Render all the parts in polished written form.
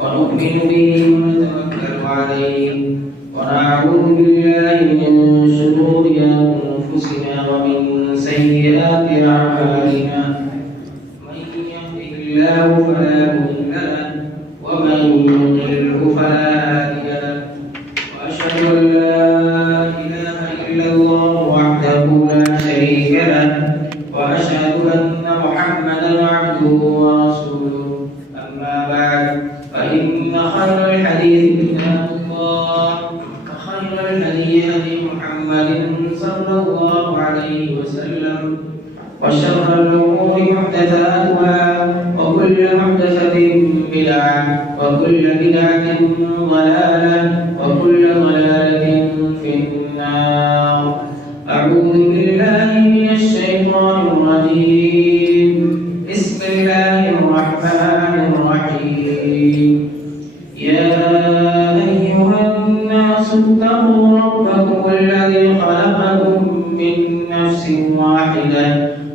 ونؤمن به ونتوكل عليه ونعوذ بالله من شرور أنفسنا ومن سيئات أعمالنا من يهده الله فلا مضل له ومن يضلله فلا هادي له وأشهد أن لا إله إلا الله وحده لا شريك له وأشهد أن محمدا عبده ورسوله أما بعد فإن خير الحديث كتاب الله وخير الهدي هدي محمد صلى الله عليه وسلم وشر الأمور محدثاتها وكل محدثة بدعة وكل بدعة ضلالة وكل ضلالة في النار. أعوذ بالله من الشيطان الرجيم. بسم الله الرحمن الرحيم. يا أيها الناس اتقوا ربكم الذي خلقكم من نفس واحدة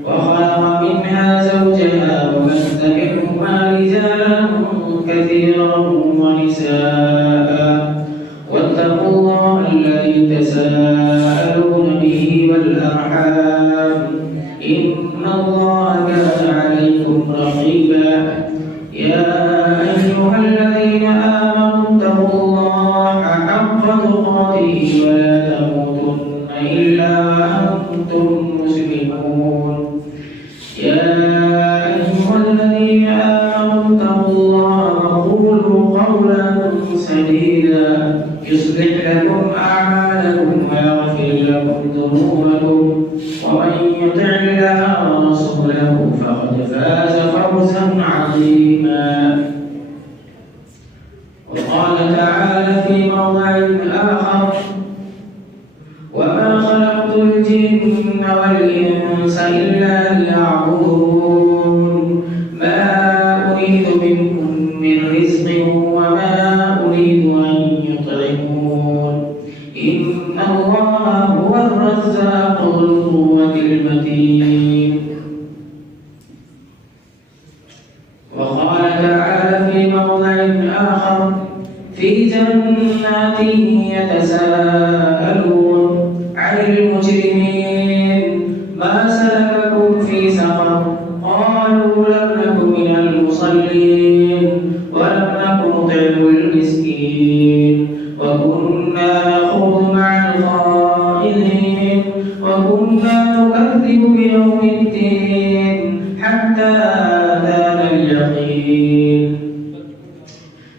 وخلق منها زوجها وبث منهما رجالا كثيرا ونساء واتقوا الله الذي تساءلون به والأرحام إن الله كان عليكم رقيبا. يا أيها الذين آمنوا اتقوا الله حق تقاته ولا تموتن إلا وأنتم مسلمون. يا أيها الذين آمنوا اتقوا الله وقولوا قولا سديدا يصلح لكم أعمالكم ويغفر لكم ذنوبكم ومن يطع الله ورسوله فقد فاز فوزا عظيما. وقال تعالى في موضع آخر وما خلقت الجن والإنس إلا ليعبدون ما أريد منكم من رزق وما أريد أن يطعمون إن الله هو الرزاق ذو القوة المتين. وقال تعالى في موضع آخر في جنات يتساءلون عن المجرمين ما سلككم في سقر قالوا لم نك من المصلين ولم نك نطعم المسكين وكنا نخوض مع الخائضين وكنا نكذب بيوم الدين حتى أتانا اليقين.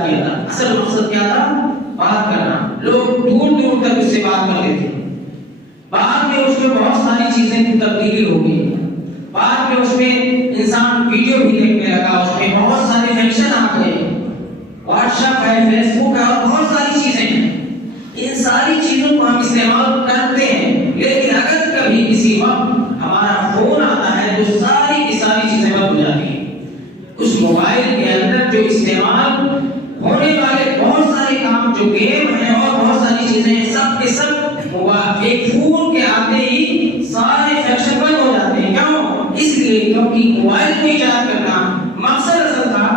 کیا تھا. اصل مقصد کیا تھا؟ بات کرنا. لوگ دور دور تک اس سے بات کرتے تھے. بعد میں اس میں بہت ساری چیزیں کی تبدیلی ہو گئی. بعد میں اس میں انسان ویڈیو بھی دیکھنے لگا, اس میں بہت سارے فنکشن آ گئے, واٹس ایپ ہے, فیس بک ہے, اور بہت ساری چیزیں ہیں. ان ساری چیزوں کو ہم استعمال کرتے ہیں, لیکن اگر کبھی کسی وقت ہمارا فون آتا ہے تو ساری کی ساری چیزیں بند ہو جاتی ہیں. اس موبائل کے اندر جو استعمال ہونے والے بہت سارے کام, جو گیم ہیں اور بہت ساری چیزیں ہیں, سب کے سب ایک فون کے آتے ہی سارے فنکشن بند ہو جاتے ہیں. کیوں؟ اس لیے کیونکہ موبائل کو ایجاد کرنا مقصد اصل تھا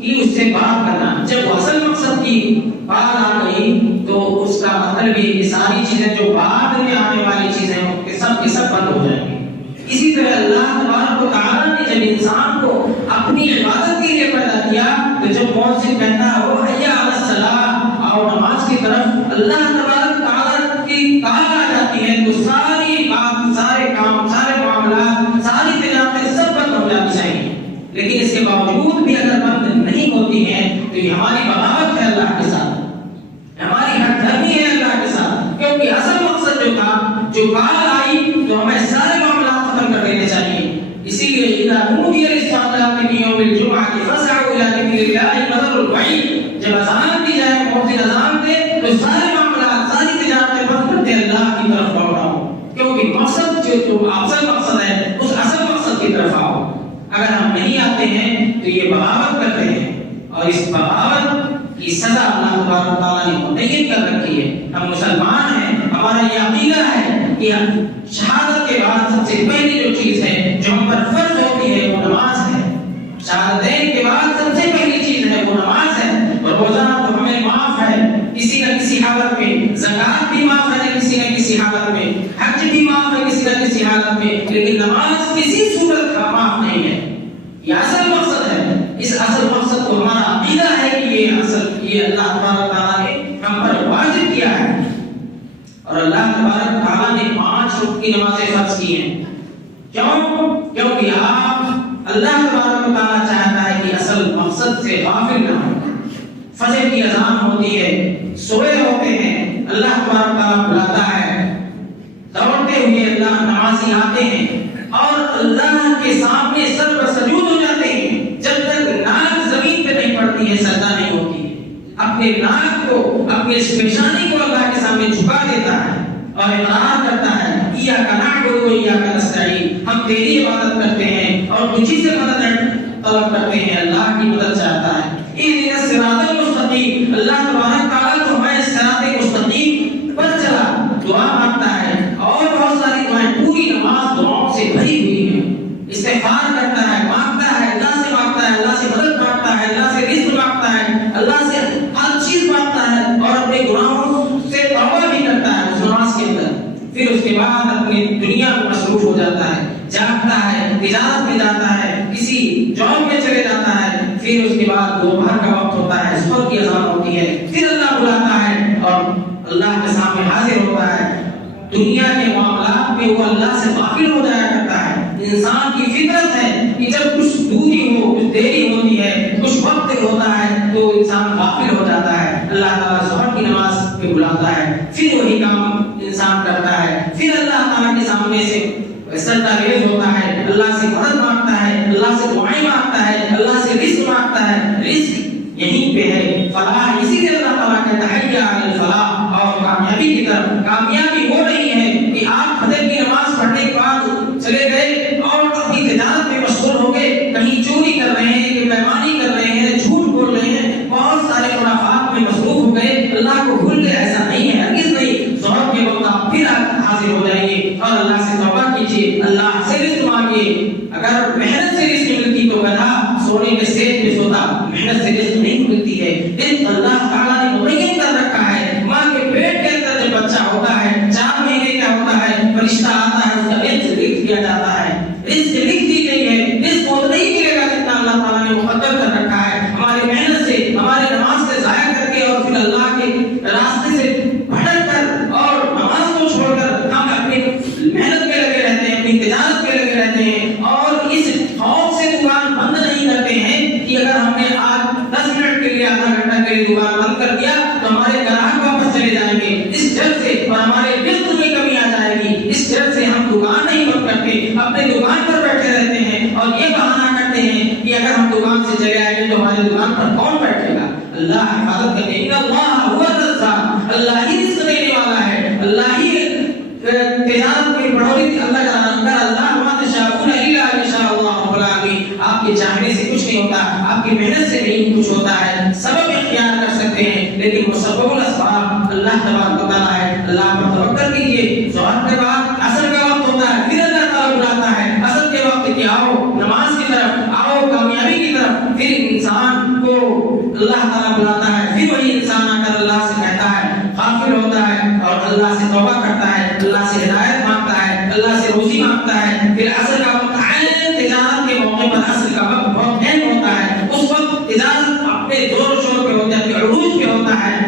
کہ اس سے بات کرنا. جب اصل مقصد کی بات آ گئی تو اس کا مطلب یہ کہ ساری چیزیں جو بعد میں آنے والی چیزیں ہیں کہ سب بند ہو جائیں گے. اسی طرح اللہ تبارک و تعالیٰ نے جب انسان کو اپنی عبادت کے لیے پیدا کیا تو جب مؤذن کہتا ہے وہ حی علی الصلاۃ, اور نماز کی طرف اللہ تبارک و تعالیٰ کی کہا آ جاتی ہے تو ساری بات, سارے کام, سارے معاملات, ساری تجارتیں سب بند ہو جانی چاہیے. لیکن اس کے باوجود بھی اگر بند نہیں ہوتی ہیں تو یہ ہماری بغاوت ہے اللہ کے ساتھ, ہماری حق دھرمی ہے اللہ کے ساتھ. کیونکہ اصل مقصد جو تھا, جو کال آئی تو ہمیں سارے معاملات ختم کر دینے چاہیے. اسی لیے اذا نودی للصلاۃ من یوم الجمعۃ فاسعوا الی ذکر اللہ وذروا البیع, جب اذان دی جائے, مؤذن اذان دے تو سارے معاملات, ساری تجارتیں بند کر دے, اللہ کی طرف دوڑاؤ. کیونکہ مقصد جو اصل مقصد ہے اس اصل مقصد کی طرف آؤ. اگر ہم نہیں آتے ہیں تو یہ بغاوت کرتے ہیں, اور اس بغاوت کی سزا اللہ تبارک و تعالیٰ نے متعین کر رکھی ہے. ہم مسلمان ہیں, ہمارا یہ عقیدہ ہے کہ شہادت کے بعد سب سے پہلی جو چیز ہے جو ہم پر فرض ہوتی ہے وہ نماز ہے. شہادتین کے بعد سب سے پہلی چیز ہے وہ نماز ہے. اور روزہ تو ہمیں معاف ہے کسی نہ کسی حالت میں, زکات بھی معاف ہے کسی نہ کسی حالت میں, حج بھی معاف ہے کسی نہ کسی حالت میں, لیکن نماز کسی صورت کا معاف نہیں ہے. یہ اصل مقصد ہے. اس اصل مقصد کو ہمارا عقیدہ ہے کہ یہ اللہ تبارک تعالیٰ نے ہم پر واجب کیا ہے. اور اللہ تبارک تعالیٰ نے 5 وقت کی نمازیں فرض کی ہیں. کیوں؟ کیونکہ آپ اللہ تبارک تعالیٰ چاہتا ہے کہ اصل مقصد سے غافل نہ ہو. فجر کی اذان ہوتی ہے, سوئے ہوتے ہیں, اللہ تبارک تعالیٰ بلاتا ہے, دوڑتے ہوئے اللہ نمازی آتے ہیں اور اللہ کے سامنے سر پر سجود ہو جاتے ہیں. جب تک ناک زمین پہ نہیں پڑتی ہے سجدہ نہیں ہوتی. اپنے ناک کو, اپنے پیشانی کو اللہ کے سامنے جھکا دیتا ہے اور اقرار کرتا ہے ایاک نعبد و ایاک نستعین, ہم تیری عبادت کرتے ہیں اور تجھی سے مدد طلب کرتے ہیں, اللہ کی مدد چاہتا ہے. اہدنا الصراط المستقیم, اللہ تبارک تعالیٰ تو ہمیں صراط مستقیم پر چلا دعا مانگتا ہے. اور بہت ساری دعائیں, پوری نماز دعاؤں سے بھری ہوئی ہے. استغفار کرتا ہے, مانگتا ہے, اللہ سے مانگتا ہے, اللہ سے مدد مانگتا ہے, اللہ سے رزق مانگتا ہے, اللہ سے ہر چیز مانگتا ہے اور اپنے گناہوں سے توبہ بھی کرتا ہے اس نماز کے اندر. پھر اس کے بعد اپنی دنیا میں مصروف ہو جاتا ہے, جاگتا ہے, تجارت میں جاتا ہے, کسی جاب میں چلے جاتا ہے. پھر اس کے بعد دوپہر کا وقت ہوتا ہے, ظہر کی اذان ہوتی ہے, پھر اللہ بلاتا ہے اور اللہ کے سامنے حاضر ہوتا ہے. دنیا کے معاملات میں وہ اللہ سے غافل ہو جایا کرتا ہے. انسان کی فطرت ہے کہ جب کچھ دوری ہو, کچھ دیری ہوتی ہے, کچھ وقت ہوتا ہے تو انسان غافل ہو جاتا ہے. اللہ تعالیٰ ظہر کی نماز پہ بلاتا ہے, پھر وہی کام انسان کرتا ہے. پھر اللہ تعالیٰ کے سامنے سے سجدہ ریز ہوتا ہے, اللہ سے مدد مانگتا ہے, اللہ سے دعائیں مانگتا ہے, اللہ سے رزق مانگتا ہے. رزق یہیں پہ ہے, فلاح اسی لیے اللہ تعالیٰ کہتا ہے حی علی الفلاح, اور کامیابی کی طرف. کامیابی ہو رہی ہے کہ آپ فجر کی نماز پڑھنے کے بعد چلے گئے اور اپنی تجارت میں مشغول ہو گئے, کہیں چوری کر رہے ہیں, کہ پیمانی کر رہے ہیں, جھوٹ بول رہے ہیں, بہت سارے خرافات میں مصروف ہو گئے, اللہ کو بھول گئے. ایسا نہیں ہے, ہرگز نہیں. ظہر کے وقت آپ پھر حاضر ہو جائیے اور اللہ سے توبہ کیجیے, اللہ سے رزق مانگیے. اگر محنت سے رزق ملتی تو گدھا سونے کے سیب میں سوتا, محنت سے رزق نہیں ملتی ہے. رزق اللہ تعالیٰ نے متعین کر رکھا ہے. ماں کے پیٹ کے اندر جب بچہ ہوتا ہے, 4 مہینے کا ہوتا ہے, فرشتہ آتا ہے, اس کا رزق لکھ دیا جاتا ہے. رزق لکھ دی گئی ہے, رزق وہ نہیں ملے گا جتنا اللہ تعالیٰ نے مقدر کر رکھا ہے. ہماری محنت سے, ہمارے نماز سے ضائع کر کے اور پھر اللہ کے راستے سے بھٹک کر اور نماز کو چھوڑ کر ہم اپنی کے لیے دکان بند کر دیا تو ہمارے گراہک واپس چلے جائیں گے اس ڈر سے، اور ہمارے رزق میں کمی آ جائے گی اس ڈر سے ہم دکان نہیں بند کرتے، اپنے دکان پر بیٹھے رہتے ہیں اور یہ بہانہ کرتے ہیں کہ اگر ہم دکان سے چلے آئیں گے تو ہماری دکان پر کون بیٹھے گا؟ اللہ حفاظت کرے گا۔ اللہ هو الرزاق، اللہ ہی رزق دینے والا ہے، اللہ ہی تجارت میں بڑھوتری اللہ کا نام کر اللہ ما تشاءون الا ان شاء اللہ رب العالمین۔ آپ کے چاہنے سے کچھ نہیں ہوتا، آپ کی محنت سے نہیں کچھ ہوتا ہے، سبب اختیار کر سکتے ہیں لیکن مسبب الاسباب اللہ تبارک و تعالی ہے۔ اللہ پر توکل کیجیے۔ ظہر کے بعد عصر کا وقت ہوتا ہے، پھر اللہ تعالیٰ بلاتا ہے عصر کے وقت کہ آؤ نماز کی طرف، آؤ کامیابی کی طرف، پھر انسان کو اللہ تعالیٰ بلاتا ہے، پھر وہی انسان آ کر اللہ سے کہتا ہے، غافل ہوتا ہے اور اللہ سے توبہ کرتا ہے، اللہ سے ہدایت مانگتا ہے، اللہ سے روزی مانگتا ہے۔ پھر عصر کا وقت عین تجارت کے موقع پر عصر کا وقت بہت اہم ہوتا ہے، اس وقت تجارت اپنے زور و شور پہ ہوتا ہے، اپنے عروج پہ ہوتا ہے۔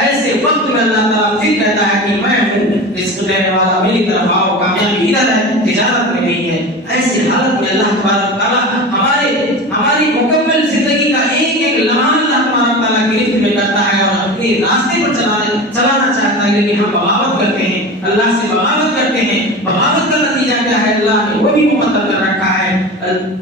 ایسے وقت میں اللہ تعالیٰ پھر کہتا ہے کہ میں ہوں رزق دینے والا، میری طرف آؤ، کامیابی ادھر ہے، تجارت میں نہیں ہے۔ ایسی حالت میں اللہ تبارک تعالیٰ ہماری مکمل زندگی کا ایک ایک لمحہ اللہ تبارک تعالیٰ گرفت میں کرتا ہے اور اپنے راستے پر چلانا چاہتا ہے، لیکن ہم بغاوت کرتے ہیں، اللہ سے بغاوت کرتے ہیں۔ بغاوت کا نتیجہ کیا ہے؟ اللہ نے وہ بھی مقدر کر رکھا ہے۔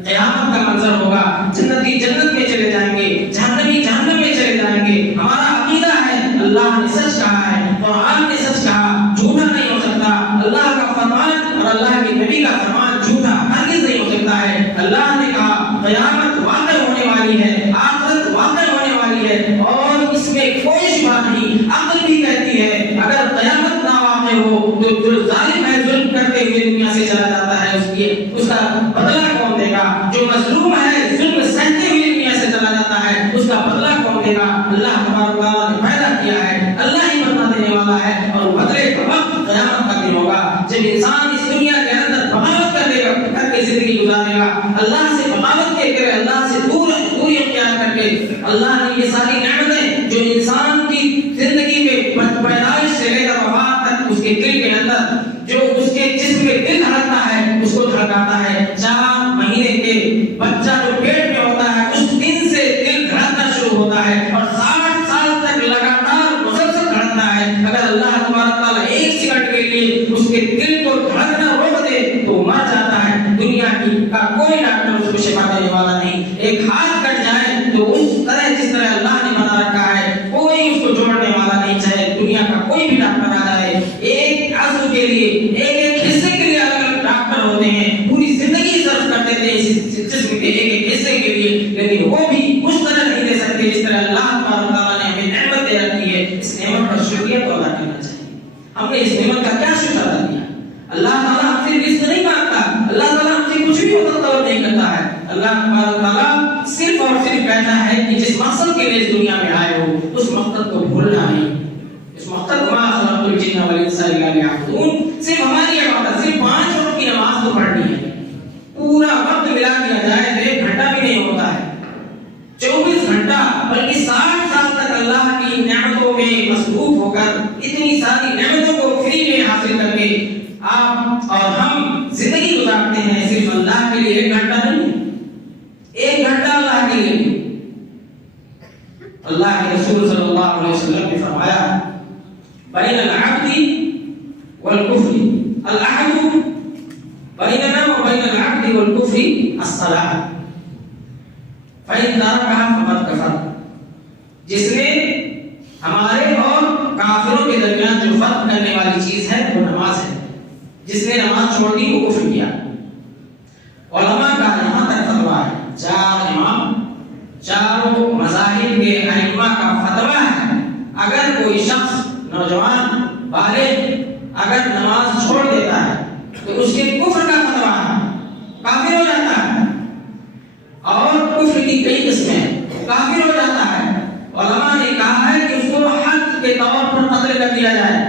قیامت کا منظر ہوگا، جنتی جنت میں چلے جائیں گے، جہنمی جہنم میں چلے جائیں گے۔ ہمارا عقیدہ ہے اللہ نے سچ کہا ہے، قرآن نے سچ کہا، جھوٹا نہیں ہو سکتا۔ اللہ کا فرمان اور اللہ کے نبی کا فرمان جھوٹا ہرگز نہیں ہو سکتا ہے۔ اللہ نے کہا قیامت واقع ہونے والی ہے، آخرت واقع ہونے والی ہے اور اس میں کوئی شبہ نہیں۔ عقل بھی کہتی ہے اگر قیامت نہ واقع ہو تو جو ظالم ہے ظلم کرتے ہوئے دنیا سے چلا جاتا ہے، اس کا بدلہ کون دے گا؟ جو مظلوم ہے ظلم سہتے ہوئے دنیا سے چلا جاتا ہے، اس کا بدلہ کون دے گا؟ اللہ تبارک تعالیٰ نے پیدا کیا ہے، اللہ ہی بدلہ دینے والا ہے اور بدلے کا وقت قیامت کا دن ہوگا جب انسان اس دنیا کے اندر بغاوت کر کے زندگی گزارے گا، اللہ سے بغاوت کے اللہ سے دوری اختیار کر کے۔ اللہ نے یہ ساری نعمتیں جو انسان کی زندگی میں پیدائش سے لے کر وفات تک اس کے دل کے اندر، جو اس کے جسم میں دل دھڑکتا ہے اس کو دھڑکاتا ہے۔ 4 مہینے کے بچہ جو پیٹ میں ہوتا ہے اس دن سے دل دھڑکنا شروع ہوتا ہے اور 60 سال تک لگاتار مسلسل دھڑکتا ہے۔ اگر اللہ تبارک تعالیٰ 1 سیکنڈ کے لیے اس کے دل کو دھڑکنا روک دے تو مر جاتا ہے۔ دنیا کا کوئی ڈاکٹر اس کو شفا دینے والا نہیں۔ ایک ہاتھ کٹ جائے تو اس طرح جس طرح اللہ نے بنا رکھا ہے کوئی اس کو جوڑنے والا نہیں، چاہے دنیا کا کوئی بھی ڈاکٹر آ جائے۔ ایک عضو کے لیے ایک حصے کے لیے الگ الگ ڈاکٹر ہوتے ہیں، پوری زندگی صرف کرتے تھے اس جسم کے ایک حصے کے لیے، لیکن وہ بھی اس طرح نہیں دے سکتے جس طرح اللہ تبارک تعالیٰ نے ہمیں نعمت دے رکھی ہے۔ اس نعمت کا شکریہ تو ادا کرنا چاہیے۔ ہم نے اس نعمت کا کیا شکر ادا کیا؟ اللہ تعالیٰ ہم سے رزق نہیں مانگتا، اللہ تعالیٰ ہم سے کچھ بھی مطلب نہیں کرتا ہے۔ اللہ تبارک تعالیٰ صرف اور صرف کہتا ہے کہ جس مقصد کے لیے اس دنیا میں آئے ہو اس مقصد کو بھولنا نہیں۔ اس مقصد ما خلقت الجن والانس الا ليعبدون، صرف ہماری عبادت، صرف 5 وقت کی نماز تو پڑھنی ہے۔ پورا وقت ملا دیا جائے تو 1 گھنٹہ بھی نہیں ہوتا ہے، 24 گھنٹہ بلکہ 60 سال تک اللہ کی نعمتوں میں مصروف ہو کر اتنی ساری نعمتوں کو فری میں حاصل کر کے آپ اور ہم زندگی گزارتے ہیں صرف اللہ کے لیے 1 گھنٹہ نہیں، 1 گھنٹہ اللہ کے لیے۔ اللہ کے رسول صلی اللہ علیہ وسلم نے فرمایا بین العبد والکفر العہد بیننا وبین العبد والکفر الصلاۃ فإن ترکها فقد کفر۔ جس نے ہمارے اور کافروں کے درمیان جو فرق کرنے والی چیز ہے وہ نماز ہے، جس نے نماز چھوڑ دی وہ کفر کیا۔ علماء کا یہاں تک فتویٰ ہے، 4 امام، 4 مذاہب کے ائمہ کا فتویٰ ہے، اگر کوئی شخص نوجوان بالغ اگر نماز چھوڑ دیتا ہے تو اس کے کفر کا فتویٰ ہے، کافر ہو جاتا ہے۔ اور کفر کی کئی قسمیں ہیں، کافر ہو جاتا ہے۔ علماء نے کہا ہے کہ اس کو حد کے طور پر قتل کر دیا جائے۔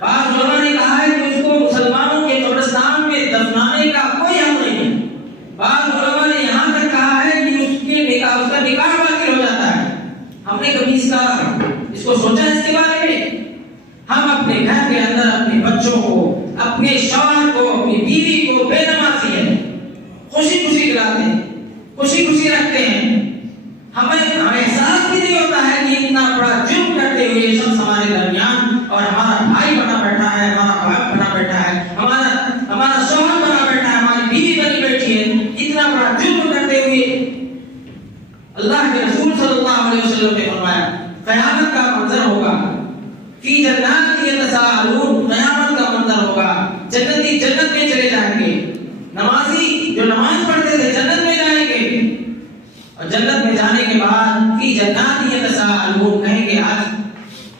بعض علماء نے کہا ہے کہ اس کو مسلمانوں کے قبرستان میں دفنانے کا کوئی حق نہیں۔ بعض علماء نے یہاں تک کہا ہے کہ اس کا نکاح باطل ہو جاتا ہے۔ ہم نے کبھی اس کو سوچا اس کے بارے میں؟ ہم اپنے گھر کے اندر اپنے بچوں کو، اپنے شوہر کو، اپنی بیوی کو بے نمازی ہے خوشی خوشی کھلاتے ہیں، خوشی خوشی رکھتے ہیں، ہمیں احساس بھی نہیں ہوتا قیامت کا منظر ہوگا. فی جنات یتساءلون، قیامت کا منظر ہوگا. جنتی جنت میں چلے جائیں گے، نمازی جو نماز پڑھتے تھے جنت میں جائیں گے، اور جنت میں جانے کے بعد فی جنات یتساءلون کہیں گے آج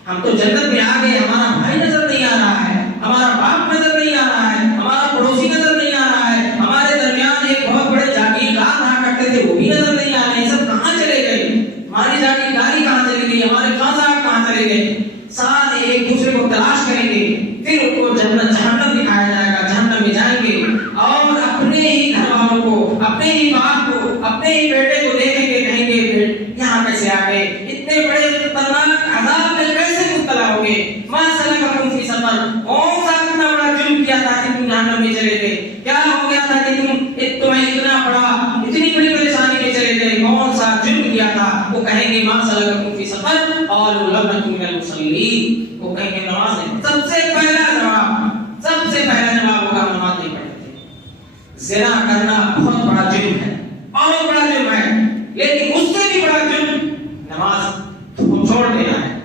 ہم تو جنت میں آ گئے، ہمارا بھائی نظر نہیں آ رہا ہے، ہمارا باپ نظر نہیں آ رہا ہے، ہمارا پڑوسی نظر نہیں آ رہا ہے، ہمارے درمیان ایک بہت بڑے جاگیردار رہا کرتے تھے وہ بھی نظر نہیں آ رہے، سب کہاں چلے گئے؟ ہماری جاگیرداری کہاں چلی گئی؟ ہمارے خاصا کہاں چلے گئے؟ سارے ایک دوسرے کو تلاش کریں گے. پھر ان کو جنت جہنم دکھایا جائے گا، جہنم میں جائیں گے اور اپنے ہی گھر والوں کو، اپنے ہی باپ کو، اپنے ہی بیٹے کو دیکھیں گے، کہیں گے یہاں کیسے آ گئے؟ اتنے بڑے خطرناک عذاب میں کیسے مبتلا ہو گئے؟ ما سلککم فی سقر، کون سا اتنا بڑا جرم کیا تھا کہ تم جہنم میں چلے گئے؟ کیا ہو گیا تھا کہ تمہیں اتنا بڑا، اتنی بڑی پریشانی میں چلے گئے؟ کون سا جرم کیا تھا؟ وہ کہیں گے ما سلککم فی سقر قالوا لم نکن من المصلین، وہ کہیں گے نماز نہیں. سب سے پہلا جواب ہوگا نماز نہیں پڑھتے تھے. زنا کرنا بہت بڑا جرم ہے، بہت بڑا جرم ہے، لیکن اس سے بھی بڑا جرم نماز چھوڑ دینا ہے.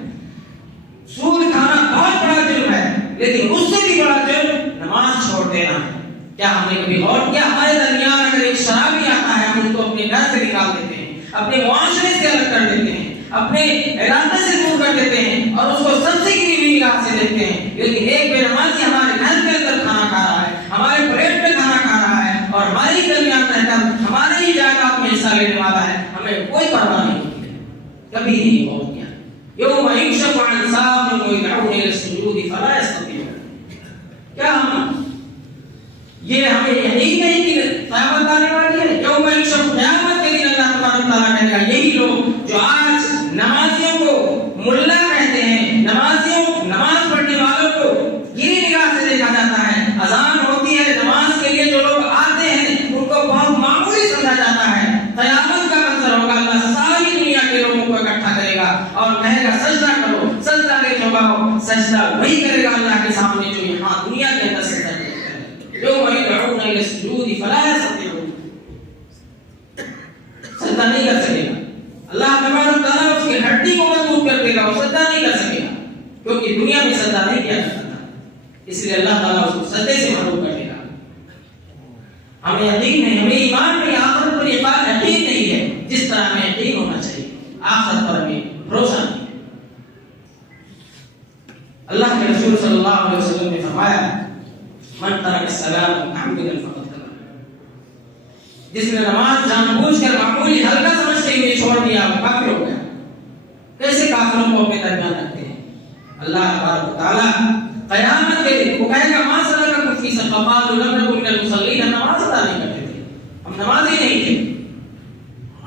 سود کھانا بہت بڑا جرم ہے، لیکن اس سے بھی بڑا جرم نماز چھوڑ دینا ہے. کیا ہم نے کبھی غور کیا ہمارے درمیان اگر ایک شرابی آتا ہے ہم اس کو اپنے گھر سے نکال دیتے ہیں، اپنے معاشرے سے الگ کر دیتے ہیں، اپنے علاقے سے دور کر دیتے ہیں اور اس کو سب سے گری ہوئی نگاہ سے دیکھتے ہیں. لیکن ایک بے نمازی ہمارے گھر کے اندر کھانا کھا رہا ہے، ہمارے پلیٹ میں کھانا کھا رہا ہے اور ہمارے درمیان رہ کر ہمارے ہی جائیداد میں حصہ لینے والا ہے، ہمیں کوئی پرواہ نہیں ہوتی ہے، کبھی نہیں غور کیا. یوم یکشف عن ساق ویدعون الی السجود فلا یستطیعون. کیا ہم یہ ہمیں یقین نہیں کہ قیامت آنے والی ہے؟ یوم یکشف، قیامت کے دن اللہ تبارک تعالیٰ کہے گا یہی لوگ جو آج نمازیوں کو ملا کہتے ہیں، نماز پڑھنے والوں کو گری نگاہ سے دیکھا جاتا ہے، اذان ہوتی ہے نماز کے لیے جو لوگ آتے ہیں ان کو بہت معمولی سمجھا جاتا ہے. قیامت کا منظر ہوگا، اللہ ساری دنیا کے لوگوں کو اکٹھا کرے گا اور کہے گا سجدہ کرو، سجدہ لے جھکاؤ. سجدہ وہی کرے گا اللہ کے سامنے جو یہاں دنیا کے اندر سجدہ کرتا ہے. یوم یدعون الی السجود فلا یستطیعون، سجدہ نہیں کر سکے گا. اللہ تبارک تعالیٰ اس کی ہڈی کو مضبوط کر دے گا، وہ سجدہ نہیں کر سکے گا کیونکہ دنیا میں سجدہ نہیں کیا جاتا تھا، اس لیے اللہ تعالیٰ اس کو سجدے سے محروم کر دے گا. ہمیں یقین نہیں، ہمیں ایمان میں آخرت پر یقین نہیں ہے جس طرح ہمیں یقین ہونا چاہیے. آخرت پر ہمیں بھروسہ نہیں ہے. اللہ کے رسول صلی اللہ علیہ وسلم نے فرمایا من ترک الصلاۃ متعمدا فقد کفر، جس نے نماز جان بوجھ کر معمولی ہلکا سمجھتے ہوئے چھوڑ دیا وہ کافر ہو گیا. کیسے کافروں کو اپنے درمیان رکھتے ہیں؟ اللہ تبارک تعالیٰ قیامت کے دن وہ کہے گا ما سلککم فی سقر قالوا لم نکن من المصلین، ہم نماز ادا نہیں کرتے تھے، ہم نمازی نہیں تھے.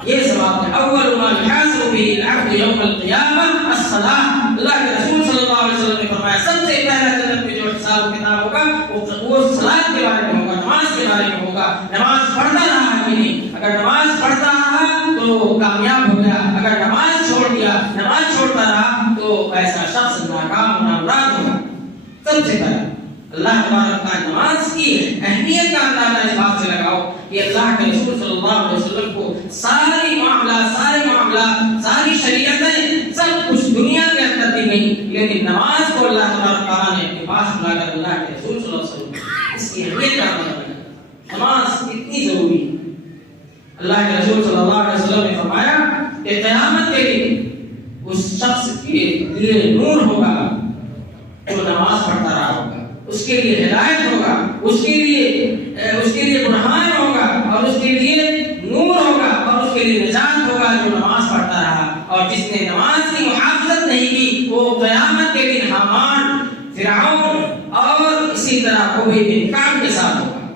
یہ سواب ہے. اول ما یحاسب به العبد یوم القیامہ الصلاۃ. اللہ کے رسول صلی اللہ علیہ وسلم نے فرمایا سب سے پہلا جنت میں جو حساب کتاب ہوگا وہ صلاۃ کے بارے میں ہوگا، نماز کے بارے میں ہوگا. نماز پڑھتا رہا ہے کہ نہیں؟ اگر نماز پڑھتا رہا تو کامیاب ہو گیا، اگر نماز چھوڑ دیا، نماز چھوڑتا رہا تو ایسا شخص ناکام و نامراد ہوگا. سب سے پہلا اللہ تبارک تعالیٰ نماز کی اہمیت کا اندازہ اس بات سے لگاؤ کہ اللہ کے رسول صلی اللہ علیہ وسلم کو سارے معاملات، ساری شریعتیں سب کچھ دنیا کے اندر دی گئی، لیکن نماز کو اللہ تبارک تعالیٰ نے اپنے پاس بلا کر اللہ کے رسول صلی اللہ علیہ وسلم اس کی اہمیت کا اندازہ لگایا. نماز اتنی ضروری ہے. اللہ کے رسول صلی اللہ علیہ وسلم نے فرمایا کہ قیامت کے دن اس شخص کے لیے نور ہوگا جو نماز پڑھتا رہا ہوگا، اس کے لیے ہدایت ہوگا، اس کے لیے برہان ہوگا اور اس کے لیے نور ہوگا اور اس کے لیے نجات ہوگا جو نماز پڑھتا رہا. اور جس نے نماز کی محافظت نہیں کی وہ قیامت کے دن حامان، فرعون اور اسی طرح ابی بن کعب کے ساتھ ہوگا.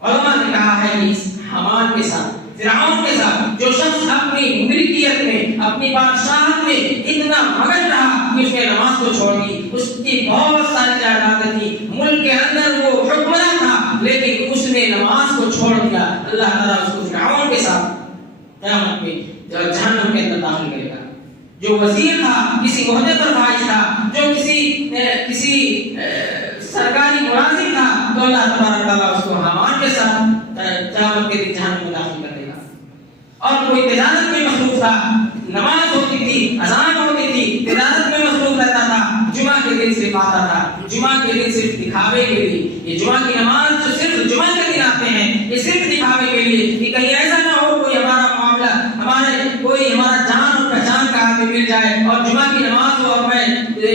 علماء نے کہا ہے کہ حامان کے ساتھ، فرعون کے ساتھ جو شخص اپنی ملکیت میں، اپنی بادشاہت میں اتنا مگن رہا کہ اس نے نماز کو چھوڑ دی. اس کی بہت ساری جائیدادیں تھی، ملک کے اندر وہ حکمراں تھا لیکن اس نے نماز کو چھوڑ دیا. اللہ تعالیٰ اس کو فرعون کے ساتھ قیامت میں جہنم کے اندر داخل کرے گا. جو وزیر تھا، کسی عہدے پر فائز تھا، جو کسی سرکاری ملازم تھا، تو اللہ تبارک تعالیٰ اس کو حامان کے ساتھ قیامت کے دن جہنم میں داخل کر دے گا. اور کوئی تجارت میں مصروف تھا، نماز ہوتی تھی تھی، اذان ہوتی تھی، تلاوت میں مصروف رہتا تھا، جمعہ کے دن صرف آتا تھا، جمعہ کے دن صرف دکھاوے کے لیے. یہ جمعہ کی نماز جو صرف جمعہ کے دن آتے ہیں یہ صرف دکھاوے کے لیے کہ کہیں ایسا نہ ہو کوئی ہمارا معاملہ کوئی ہمارا جان اور پہچان کا آدمی مل جائے اور جمعہ کی نماز ہو اور میں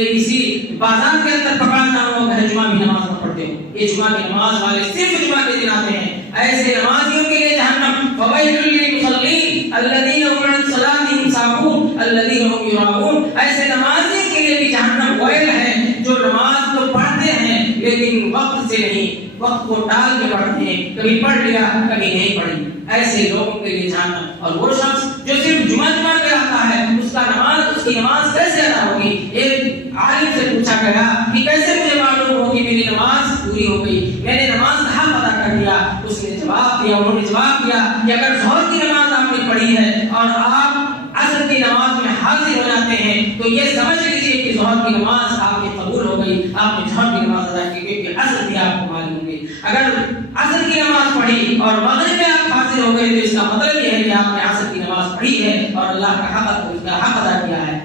اسی بازار کے اندر پکڑا نہ ہو کہ جمعہ کی نماز نہ پڑھتے ہو. یہ جمعہ کی نماز والے صرف جمعہ کے دن آتے ہیں. ایسے نمازیوں کے لیے جہنم. فویل للمصلین الذین هم عن صلاتهم ساہون الذین هم یراؤون. ایسے نمازیوں کے لیے بھی جہنم ویل ہے جو نماز تو پڑھتے ہیں لیکن وقت سے نہیں، وقت کو ٹال کے پڑھتے ہیں، کبھی پڑھ لیا کبھی نہیں پڑھی. ایسے لوگوں کے لیے جہنم. اور وہ شخص جو صرف جمعہ کے آتا ہے اس کی نماز کیسے ادا ہوگی؟ ایک عالم سے پوچھا گیا کہ کیسے مجھے معلوم ہوگی میری نماز پوری ہو گئی، میں نے نماز کہاں ادا کر دیا؟ اس نے جواب دیا، انہوں نے جواب دیا کہ اگر ظہر کی نماز آپ نے پڑھی ہے اور آپ عصر کی نماز میں حاضر ہو جاتے ہیں تو یہ سمجھ لیجیے کہ ظہر کی نماز آپ کی قبول ہو گئی، آپ نے ظہر کی نماز ادا کی کیونکہ عصر بھی آپ کو معلوم ہوگی. اگر عصر کی نماز پڑھی اور مغرب میں آپ حاضر ہو گئے تو اس کا مطلب یہ ہے کہ آپ نے عصر کی نماز پڑھی ہے اور اللہ کا حق ادا کیا ہے.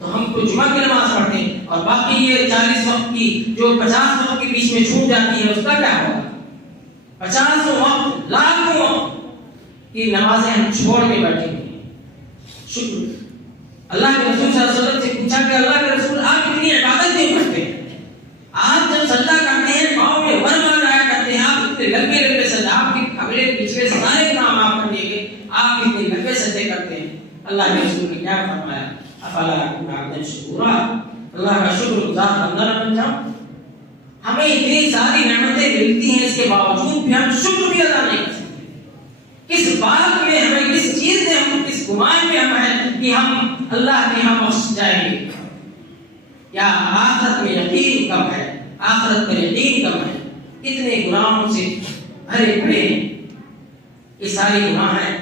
تو ہم تو جمعہ کی نماز پڑھتے ہیں اور باقی یہ 40 وقت کی جو 50 وقت کے بیچ میں چھوٹ جاتی ہے اس کا کیا ہوگا؟ 50 وقت لاکھوں وقت کی نمازیں ہم چھوڑ کے بیٹھے ہیں. شکر اللہ کے رسول صلی اللہ علیہ وسلم سے پوچھا کہ اللہ کے رسول آپ اتنی عبادت کیوں کرتے ہیں؟ آپ جب سجدہ کرتے ہیں پاؤں میں ورما لایا کرتے ہیں، آپ اتنے لمبے لمبے سجدے، آپ کے اگلے پچھلے سارے کام آپ کرنے کے آپ اتنے لمبے سجدے کرتے ہیں. اللہ کے رسول نے کیا فرمایا؟ افلا اکون عبدا شکورا. اللہ کا شکر گزار بندہ نہ بن جاؤں؟ ہمیں اتنی ساری نعمتیں ملتی ہیں اس کے باوجود بھی ہم شکر بھی ادا نہیں کر سکتے. کس بات میں ہمیں، کس چیز میں ہم، کس گمان میں ہم ہیں کہ ہم اللہ کے ہم بخش جائیں گے؟ یا آخرت میں یقین کم ہے، آخرت میں یقین کم ہے. اتنے گناہوں سے بھرے پڑے ہیں. یہ ساری گناہ ہیں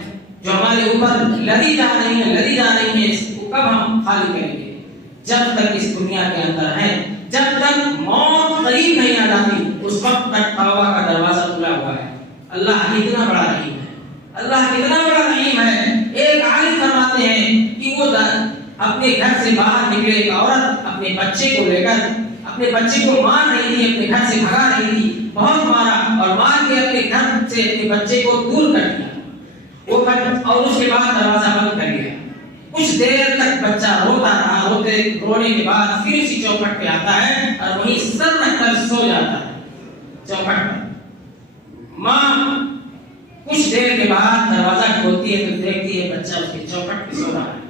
جو ہمارے اوپر لدی جا رہی ہیں. اس کو کب ہم خالی کریں گے؟ جب تک اس دنیا کے اندر ہیں، جب تک موت قریب نہیں آ جاتی اس وقت تک توبہ کا دروازہ کھلا ہوا ہے. اللہ کتنا بڑا رحیم ہے، اللہ کتنا بڑا رحیم ہے. ایک عالم فرماتے ہیں کہ وہ اپنے گھر سے باہر نکلے، ایک عورت اپنے بچے کو لے کر، اپنے بچے کو مار رہی تھی، اپنے گھر سے بھگا رہی تھی، بہت مارا اور مار کے اپنے گھر سے اپنے بچے کو دور کر دیا وہ اور اس کے بعد دروازہ بند کر دیا. کچھ دیر تک بچہ روتا رہا، رونے کے بعد پھر اسی چوکھٹ پہ آتا ہے اور وہیں سر رکھ کر سو جاتا ہے چوکھٹ پر. ماں کچھ دیر کے بعد دروازہ کھولتی ہے تو دیکھتی ہے بچہ اس کے چوکھٹ پہ سو رہا ہے.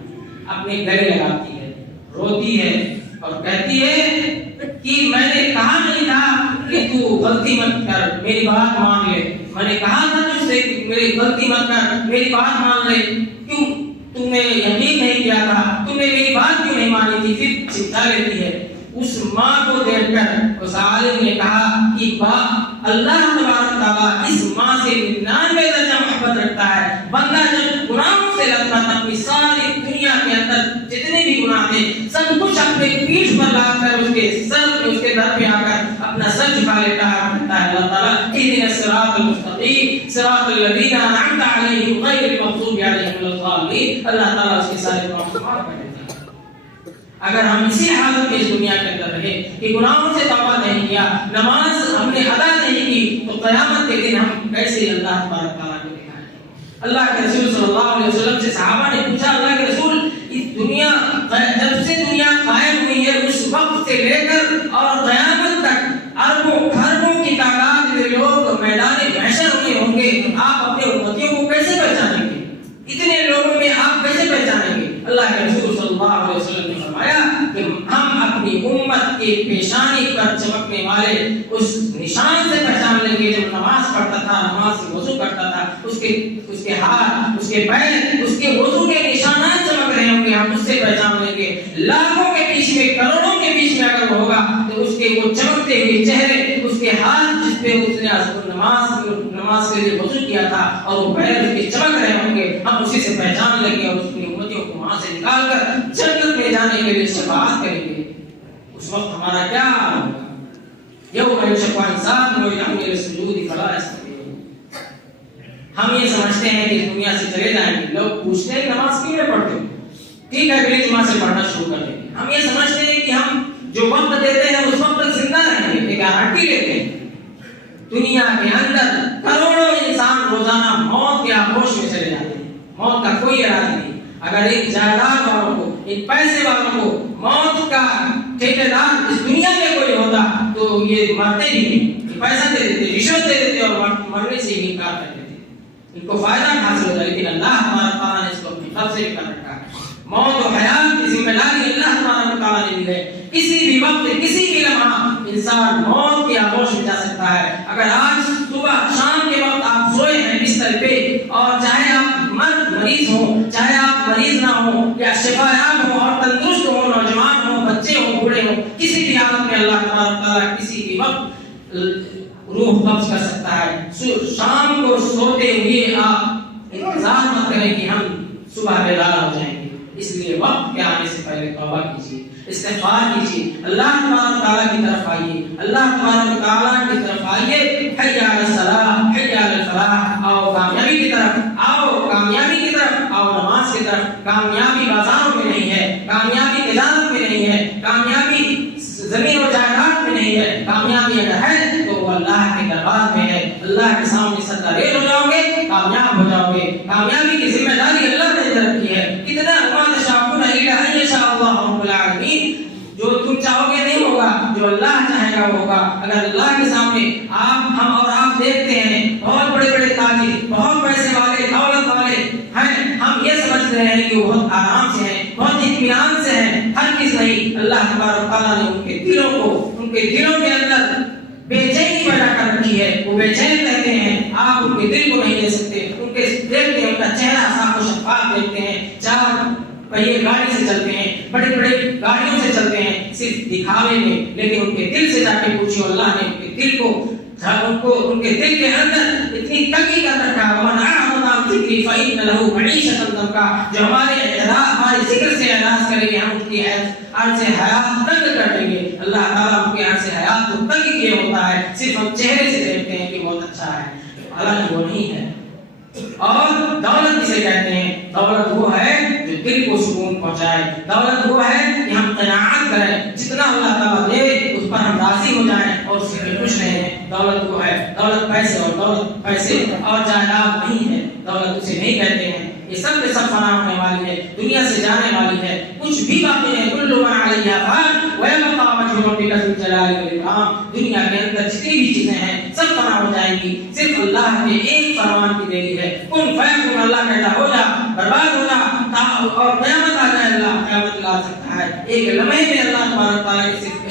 اپنے گلے لگاتی ہے، روتی ہے اور کہتی ہے کہ میں نے کہا نہیں تھا کہ تو غلطی مت کر، میری بات مان لے. میں نے کہا تھا تجھ سے کہ میری غلطی مت کر، میری بات مان لے. کیوں تم نے یقین نہیں کیا تھا؟ تم نے میری بات کیوں نہیں مانی تھی؟ پھر چمٹا لیتی ہے. اس ماں کو دیکھ کر اس عالم نے کہا کہ اللہ تبارک تعالیٰ اس ماں سے 99 درجہ محبت رکھتا ہے. بندہ جب گناہوں سے لگتا تھا، اپنی ساری دنیا کے اندر جتنے بھی گناہ تھے سب کچھ اپنے پیٹھ پر لا کر اس کے سر پہ، اس کے در پہ آ کر اپنا سر جھکا لیتا ہے. کہتا ہے اللہ تعالیٰ اہدنا الصراط المستقیم صراط الذین انعمت علیہم غیر المغضوب علیہم ولا الضالین. اللہ تعالیٰ اس کے سارے گناہ معاف کر دیتا ہے. اگر ہم اسی حالت میں اس دنیا کے اندر رہے کہ گناہوں سے توبہ نہیں کیا، نماز ہم نے ادا نہیں کی، تو قیامت کے دن ہم کیسے اللہ تبارک تعالیٰ کو دکھائیں گے؟ اللہ کے رسول صلی اللہ علیہ وسلم سے صحابہ نے پوچھا، اللہ کے رسول اس دنیا جب سے دنیا قائم ہوئی ہے اس وقت سے لے کر اور قیامت تک اربوں خربوں کی تعداد میں لوگ میدان محشر میں ہوں گے، آپ اپنے امتیوں کو کیسے پہچانیں گے؟ اتنے لوگوں میں آپ کیسے پہچانیں گے؟ اللہ کے رسول صلی اللہ علیہ وسلم نے فرمایا کہ ہم اپنی امت کے پیشانی پر چمکنے والے اس نشان سے پہچان لیں گے. جب نماز پڑھتا تھا، نماز سے وضو کرتا تھا، اس کے ہاتھ، اس کے پیر، اس کے وضو کے نشانات چمک رہے ہوں گے، ہم اس سے پہچان لیں گے. لاکھوں کے بیچ میں، کروڑوں کے بیچ میں اگر وہ ہوگا تو اس کے وہ چمکتے ہوئے چہرے، اس کے ہاتھ جس پہ اس نے نماز کے لیے وضو کیا تھا اور وہ پیر اس کے چمک رہے ہوں گے، ہم اسی سے پہچان لیں گے اور اس کی امتیوں کو وہاں سے نکال کر جنت میں جانے کے لیے شفاعت کریں گے. اس وقت ہمارا کیا ہوگا؟ یوم یشفع الانسان ویحمل السجود فلا یستطیعون. ہم یہ سمجھتے ہیں کہ دنیا سے چلے جائیں گے. لوگ پوچھتے ہیں نماز کیوں نہیں پڑھتے؟ ٹھیک ہے اگلی جمعہ سے پڑھنا شروع کر دیں گے. ہم یہ سمجھتے ہیں کہ ہم جو وقت دیتے ہیں اس وقت تک زندہ رہیں گے، ایک گارنٹی لیتے ہیں. دنیا کے اندر کروڑوں انسان روزانہ موت کے آغوش میں چلے جاتے ہیں، موت کا کوئی ارادہ نہیں. اگر ایک جائیداد والوں کو، ایک پیسے والوں کو موت کا ٹھیکیدار اس دنیا میں کوئی ہوتا تو یہ مرتے ہی نہیں، پیسہ دے دیتے، رشوت دے دیتے اور مرنے سے ہی انکار کر دیتے، ان کو فائدہ حاصل ہوتا. لیکن اللہ ہمارا تعالیٰ نے اس کو اپنی طرف سے کر رکھا ہے. موت و حیات کی ذمہ داری اللہ ہمارا تعالیٰ نے دی ہے. کسی بھی وقت کسی بھی لمحہ انسان موت کے آغوش میں جا سکتا ہے. اگر آج صبح شام کے وقت آپ سوئے ہیں بستر پہ، اور چاہے آپ مریض ہوں، چاہے آپ مریض نہ ہوں یا شفایاب ہوں اور تندرست ہوں، نوجوان ہوں، بچے ہوں، بوڑھے ہوں، کسی بھی حالت میں اللہ تعالیٰ کسی بھی وقت روح قبض کر سکتا ہے. شام کو سوتے ہوئے آپ انتظار مت کریں کہ ہم صبح بیدار ہو جائیں گے. اس لیے وقت کے آنے سے پہلے توبہ کیجیے، استغفار کیجیے، اللہ تبارک تعالیٰ کی طرف آئیے، اللہ تبارک تعالیٰ کی طرف آئیے. حی علی الصلاۃ، حی علی الفلاح. آؤ کامیابی کی طرف، آؤ کامیابی کی طرف، آؤ نماز کی طرف. کامیابی بازاروں میں نہیں ہے، کامیابی تجارت میں نہیں ہے، کامیابی زمین و جائیداد میں نہیں ہے. کامیابی اگر ہے تو وہ اللہ کے دربار میں ہے. اللہ کے سامنے سدا ریز ہو جاؤ گے، کامیاب ہو جاؤ گے. کامیابی کی ذمہ داری اللہ نے رکھی ہے. کتنا جو تم چاہو گے نہیں ہوگا، جو اللہ چاہے گا وہ ہوگا. اگر اللہ کے سامنے ہم اور آپ دیکھتے ہیں بہت بڑے بڑے تاجر، بہت پیسے والے، دولت والے ہیں، ہم یہ سمجھتے ہیں کہ وہ بہت آرام سے ہیں، بہت اطمینان سے ہیں. ہر کس نہیں، اللہ تبارک تعالیٰ نے ان کے دلوں کو، ان کے دلوں کے اندر بے چینی پیدا کر رکھی ہے. وہ بے چین رہتے ہیں، آپ ان کے دل کو نہیں دے سکتے. ان کے دیکھتے ہیں، ان کا چہرہ صاف و شفاف دیکھتے ہیں. چار پہیے گاڑی سے چلتے ہیں، بڑی بڑی گاڑیوں سے چلتے ہیں صرف دکھاوے میں، لیکن ان کے دل سے جا کے پوچھو، اللہ نے ان کے دل کو، ان کے دل کے اندر اتنی تنگی کر رکھا ہے. وَمَنْ أَعْرَضَ عَنْ ذِكْرِي فَإِنَّ لَهُ مَعِيشَةً ضَنكًا. جو ہمارے ذکر سے اعراض کرے گے، ہم ان کی عرض حیات تنگ کر دیں گے. اللہ تعالیٰ ان کے عرض حیات کو تنگ کیے ہوتا ہے. صرف ہم چہرے سے دیکھتے ہیں کہ بہت اچھا ہے، حالانکہ وہ نہیں ہے. اور دولت کسے کہتے ہیں؟ دولت وہ ہے جو دل کو سکون پہنچائے. دولت وہ ہے کہ ہم قناعت کریں، جتنا اللہ تعالیٰ دے اس پر ہم راضی ہو جائیں اور اس سے خوش رہیں. دولت وہ ہے. دولت پیسے اور جائیداد نہیں ہے. دولت اسے نہیں کہتے ہیں. یہ سب کے سب فنا ہونے والی ہے، دنیا سے جانے والی ہے، کچھ بھی باقی نہیں. کل من علیہا فان ویبقى وجہ ربک ذو الجلال والاکرام. دنیا کے اندر جتنی بھی چیزیں ہیں سب فنا ہو جائیں گی، صرف اللہ کے ایک فرمان کی دیری ہے. کن فیکن، اللہ کہتا ہو جا، برباد ہو جا، اور قیامت آ جائے. اللہ قیامت لا سکتا ہے. ایک لمحے میں اللہ تبارک تعالیٰ کی صرف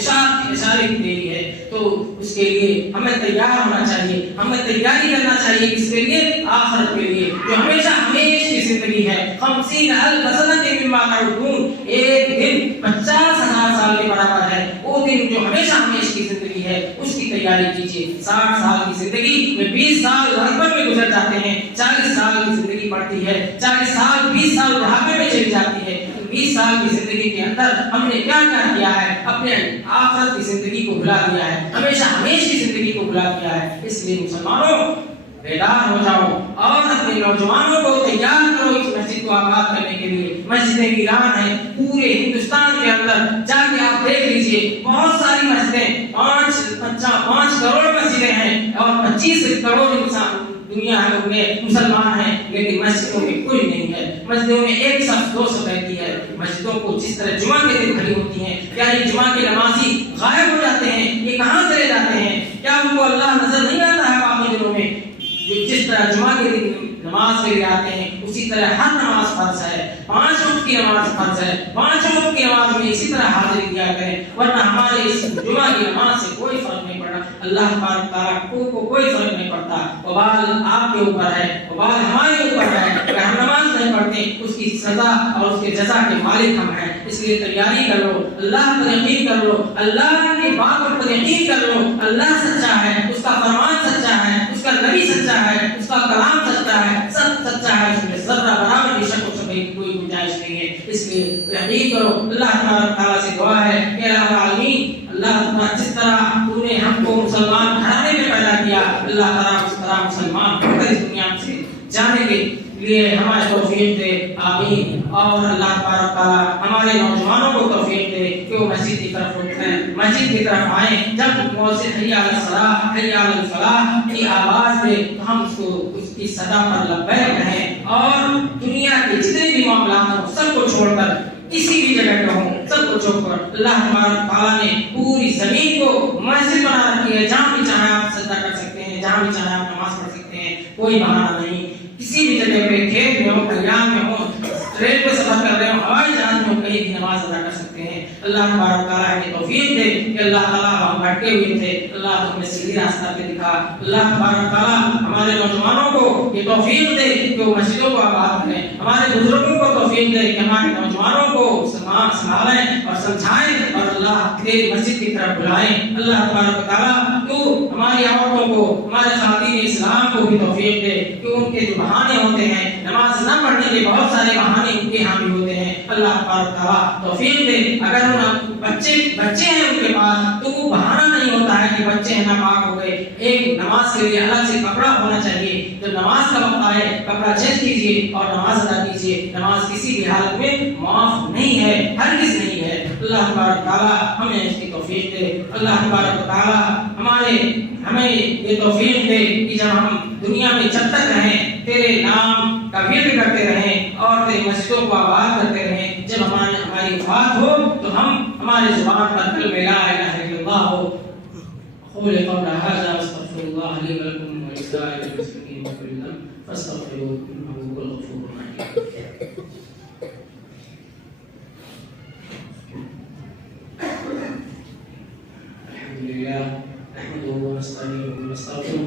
اشارے کی دیری ہے. تو اس کے لیے ہمیں تیار ہونا چاہیے، ہمیں تیاری کرنا چاہیے. کس کے لیے؟ آخرت کے لیے، جو ہمیشہ کی زندگی ہے. 50,000 سنۃ مما تعدون. ایک دن 50,000 سال کے برابر ہے. وہ دن جو ہمیشہ کی زندگی ہے اس کی تیاری کیجیے. 60 سال کی زندگی میں 20 سال لڑکپن میں گزر جاتے ہیں. 40 سال کی زندگی پڑتی ہے، 40 سال 20 سال بڑھاپے میں چلی جاتی ہے. 20 سال کی زندگی کے اندر ہم نے کیا کیا کیا ہے؟ اپنے آخرت کی زندگی کو بھلا دیا ہے، ہمیشہ کی زندگی کو بھلا دیا ہے. اس لیے مسلمانوں بیدار ہو جاؤ اور اپنے نوجوانوں کو تیار کرو اس مسجد کو آباد کرنے کے لیے. مسجدیں ویران ہیں پورے ہندوستان کے اندر. جا کے آپ دیکھ لیجئے، بہت ساری مسجدیں، 5 کروڑ مسجدیں ہیں اور 25 کروڑ انسان دنیا میں مسلمان ہیں، لیکن مسجدوں میں کوئی نہیں ہے. مسجدوں میں ایک صف 2 صف رہتی ہے. مسجدوں کو جس طرح جمعہ کے دن کھڑی ہوتی ہیں، کیا یہ جمعہ کے نمازی غائب ہو جاتے ہیں؟ یہ کہاں چلے جاتے ہیں؟ کیا ان کو اللہ نظر نہیں آتا ہے باقی دنوں میں؟ جس طرح جمعہ کے دن نماز کے لیے آتے ہیں اسی طرح ہر نماز فرض ہے. 5 وقت کی نماز فرض ہے. 5 وقت کی نماز میں اسی طرح حاضری دیا کریں، ورنہ ہمارے اس جمعہ کی نماز سے کوئی فرق نہیں پڑا. اللہ تبارک تعالیٰ کو کوئی فرق نہیں پڑتا. وبال آپ کے اوپر ہے، وبال ہمارے اوپر ہے. اگر ہم نماز نہیں پڑھتے اس کی سزا اور اس کے جزا کے مالک ہم ہیں. اس لیے تیاری کر لو، اللہ پر یقین کر لو، اللہ کے بات پر یقین کر لو. اللہ سچا ہے، اس کا فرمان سچا ہے، اس کا نبی سچا ہے، اس کا کلام سچا ہے، سب سچا ہے. اس میں ذرہ برابر بھی شک و شبہ کی کوئی گنجائش نہیں ہے. اس لیے یقین کرو. اللہ تعالیٰ سے دعا ہے کہ الہ العالمین، اللہ تعالیٰ جس طرح تو نے ہم کو مسلمان گھرانے میں پیدا کیا، اللہ تعالیٰ اس طرح مسلمان ہو کر اس دنیا سے جانے کے لیے ہمارے توفیق دے. آمین. اور اللہ تبارک تعالیٰ ہمارے نوجوانوں کو توفیق دے کہ وہ مسجد کی طرف اٹھیں، مسجد کی طرف آئیں، جب مؤذن حی علی الصلاۃ حی علی الفلاح کی آواز دے تو ہم اس کی صدا پر لبیک کہیں، اور دنیا کے جتنے بھی معاملات ہوں سب کو چھوڑ کر کسی بھی جگہ پہ ہوں سب کو چھوڑ کر اللہ تبارک تعالیٰ نے پوری زمین کو مسجد بنا رکھی ہے، جہاں بھی چاہے آپ سجدہ کر سکتے ہیں، جہاں بھی چاہے آپ نماز پڑھ سکتے ہیں، کوئی بہانہ نہیں۔ کسی بھی جگہ پہ کھیت میں ہو، کلیان میں ہو، ٹرین پہ سفر کر رہے ہو، ہوائی جہاز میں ہو، کہیں بھی نماز ادا کر سکتے ہیں۔ اللہ تبارک تعالیٰ ہمیں توفیق دے کہ اللہ تعالیٰ ہم بھٹکے ہوئے تھے، اللہ تو ہمیں سیدھی راستہ پہ دکھا۔ اللہ تبارک تعالیٰ ہمارے نوجوانوں کو یہ توفیق دے کہ وہ مسجدوں کو آباد کریں، ہمارے بزرگوں کو توفیق دے کہ ہمارے نوجوانوں کو سنبھالیں اور سمجھائیں اور اللہ تیری مسجد کی طرف بلائیں۔ اللہ تبارک تعالیٰ تو ہماری عورتوں کو، ہمارے خواتین اسلام کو بھی توفیق دے کہ ان کے جو بہانے ہوتے ہیں، نماز نہ پڑھنے کے بہت سارے بہانے ان کے ہاں بھی ہوتے ہیں، اللہ تبارک تعالیٰ توفیق دے۔ اگر ان بچے ہیں ان کے پاس تو وہ بہانہ نہیں ہوتا ہے کہ بچے ہیں ناپاک ہو گئے، ایک نماز کے لیے الگ سے کپڑا ہونا چاہیے، جب نماز کا وقت آئے کپڑا چینج کیجیے اور نماز ادا کیجیے۔ نماز کسی بھی حالت میں معاف نہیں ہے، ہرگز نہیں ہے۔ اللہ تبارک تعالیٰ ہمیں اس کی توفیق دے۔ اللہ تبارک تعالیٰ ہمیں یہ توفیق دے کہ جب ہم دنیا میں جب تک رہیں تیرے نام کا ورد کرتے رہیں اور تیری مسجدوں کو آباد کرتے رہیں، جب ہماری وفات ہو تو ہمارے زبان پر کلمہ لا الہ الا اللہ ہو۔ قول قول هذا واستغفر الله لي ولكم ولسائر المسلمين من كل ذنب فاستغفروه انه هو الغفور الرحيم۔ الحمد لله نحمده ونستعينه ونستغفره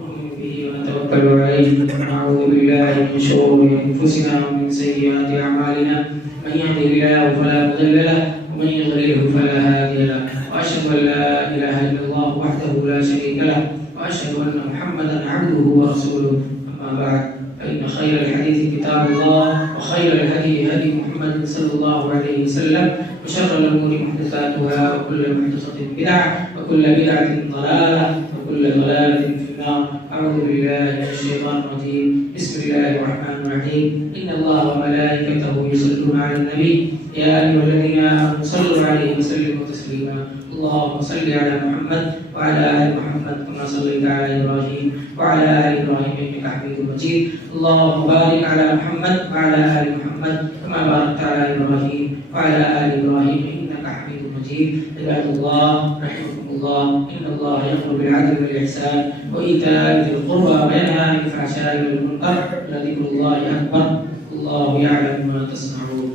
ونؤمن به ونتوكل عليه ونعوذ بالله من شرور انفسنا ومن سيئات اعمالنا، من يهده الله فلا مضل له ومن يضلله فلا هادي له، واشهد ان لا اله الا الله وحده لا شريك له، واشهد ان محمدا عبده ورسوله، اما بعد فان خير الحديث كتاب الله وخير الهدي هدي محمد صلى الله عليه وسلم، وشر الامور محدثاتها وكل محدثه بدعه وكل بدعه ضلاله وكل ضلاله في النار۔ اعوذ بالله من الشيطان الرجيم، بسم الله الرحمن الرحيم، ان الله وملائكته يصلون على النبي يا ايها الذين امنوا صلوا عليه وسلموا تسليما، اللهم صل على محمد وعلى ال محمد كما صليت على ابراهيم وعلى ال ابراهيم انك حميد مجيد، اللهم بارك على محمد وعلى ال محمد كما باركت على ابراهيم وعلى ال ابراهيم انك حميد مجيد۔ عباد الله رحمكم الله، ان الله يامر بالعدل والاحسان وايتاء ذي القربى وينهى عن الفحشاء والمنكر ولذكر الله اكبر، الله يعلم ما تصنعون۔